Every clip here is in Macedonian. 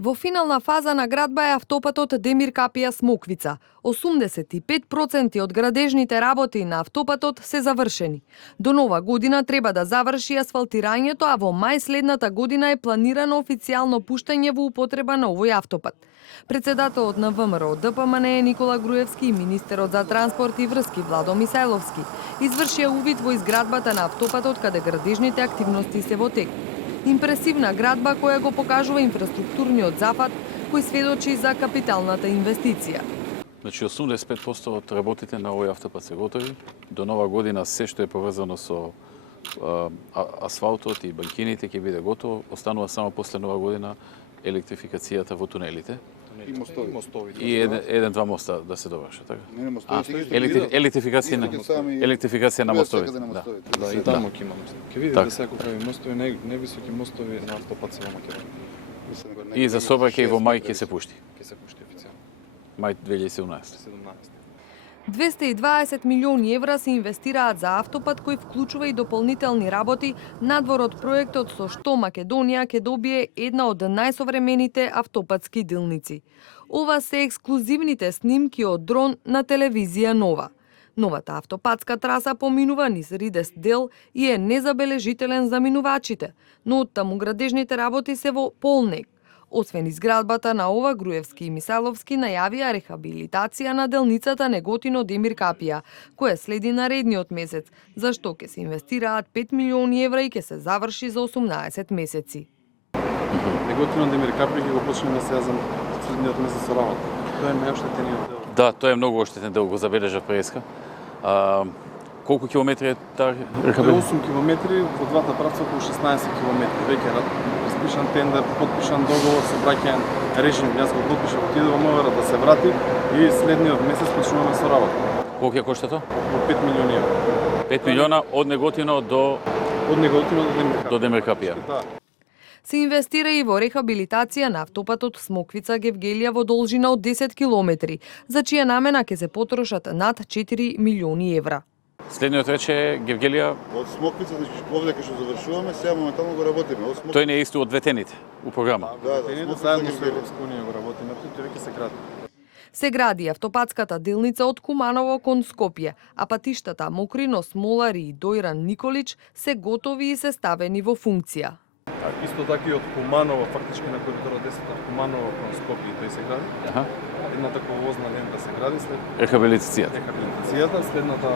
Во финална фаза на градба е автопатот Демир Капија Смоквица. 85% од градежните работи на автопатот се завршени. До нова година треба да заврши асфалтирањето, а во мај следната година е планирано официјално пуштање во употреба на овој автопат. Председателот на ВМРО ДПМН Никола Груевски и министерот за транспорт и врски Владо Мисајловски извршија увид во изградбата на автопатот каде градежните активности се во тек. Импресивна градба која го покажува инфраструктурниот зафат кој сведочи за капиталната инвестиција. Значи 85% од работите на овој автопат се готови. До нова година се што е поврзано со асфалтот и банкините ќе биде готово. Останува само после нова година електрификацијата во тунелите. И мостови. И еден-два моста да се довршат, така? Не мостови. Електрификација на мостовите. Да, и таму ќе имаме. Ќе видите да се ако прави мостови, невисоки мостови на автопат се во Македонија. И за сообраќај во мај ќе се пушти. Ќе се пушти официјално. Мај 2017. 17. 220 милиони евра се инвестираат за автопат кој вклучува и дополнителни работи надвор од проектот со што Македонија ќе добие една од најсовремените автопатски дилници. Ова се ексклузивните снимки од дрон на телевизија Нова. Новата автопатска траса поминува низ Ридест дел и е незабележителен за минувачите, но оттаму градежните работи се во полнек. Освен изградбата на ова, Груевски и Мисајловски најавија рехабилитација на делницата Неготино Демир Капија, која следи наредниот месец, за што ќе се инвестираат 5 милиони евра и ќе се заврши за 18 месеци. Неготино Демир Капија ќе го почнеме сега за следниот месец работа. Тоа е најоштетениот дел. Да, тоа е многу оштетен дел, го забележав преска. Колку километри е таа рехабилитација? 8 километри, во двата правца околу 16 километри. Веќе распишан тендер, подпишан договор со праќаен режим. Јас го подпишав, отиде во МВР да се врати и следниот месец почнуваме со работа. Колку ќе кошта тоа? Околу 5 милиони евра. 5 милиона од Неготино до Неготино до Демир Капија. До Демир Капија. Да. Се инвестира и во рехабилитација на автопатот Смоквица Гевгелија во должина од 10 километри, за чија намена ќе се потрошат над 4 милиони евра. Следниот рече Гевгелија, Од Смоквица, значи овде кај што завршуваме, сега моментално го работиме. Од Смоквица. тој не е исто од ветените у програма. Да, Тенето заедно со Европска унија го работиме, тој веќе се гради. Се гради автопатската делница од Куманово кон Скопје, а патиштата Мокрино, Смолари и Дојран Николич се готови и се ставени во функција. Исто така и од Куманово, фактички на коридорот 10 од Куманово кон Скопје тој се гради. Аха. Една таква возна лента се гради след Рехабилитацијата. рехабилитацијата, следната,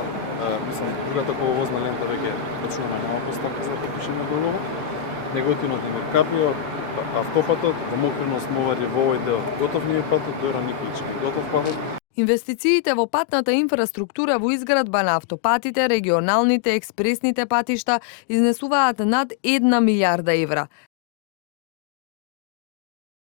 мислам, друга такова возна лента веќе почнува нова поставка за подпишење договор. Неготино Демир Капија, автопатот, во Мокрино, Смолари, во овој дел готов ни е патот, Дојран Николич готов патот. Инвестициите во патната инфраструктура во изградба на автопатите, регионалните експресните патишта изнесуваат над 1 милијарда евра.